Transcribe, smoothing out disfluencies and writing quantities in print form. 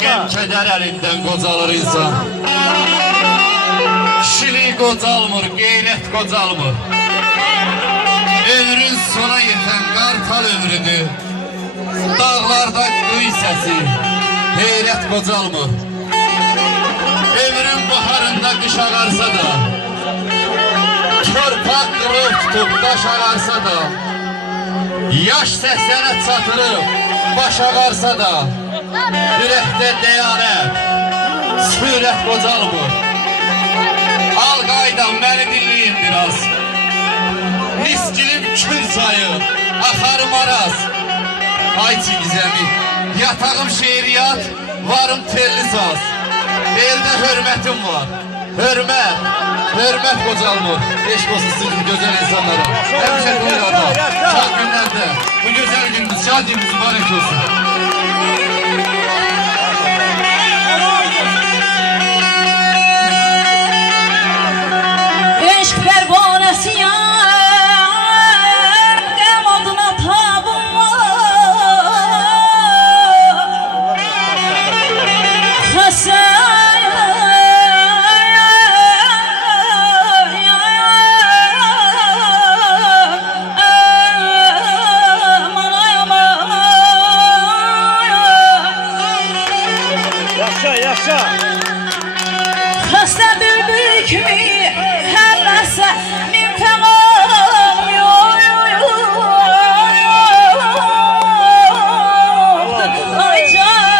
Gem keder elinden qocalır insan. Kişilik qocalmır, qeyrət qocalmır. Ömrün sona yeten qartal ömrüdür. Dağlarda qıy səsi, heyrət qocalmır. Ömrün baharında qış ağarsa da, torpaq qırıb tutub daş ağarsa da, yaş səslənə çatırıb baş ağarsa da, ürəkdə dəyarət, sürət qocalmır. Al qaydan məni dinləyin biraz. Miskilim kül sayı, axarım araz. Ay Çingizəmi, yatağım şeiriyat, varım telli saz. Elde hürmetim var. Hürmet qocalmır. Eşq olsun sizin gözəl insanlara. Həmişə duyurada, şad günlərdə bu gözəl günümüz, şad günümüz mübarək olsun. Eşq pərvanəsi yar, qəm adına tabım var. Xəsən Xəstə bülbül kimi həvəsə min fəqam yoxdur. Ay canım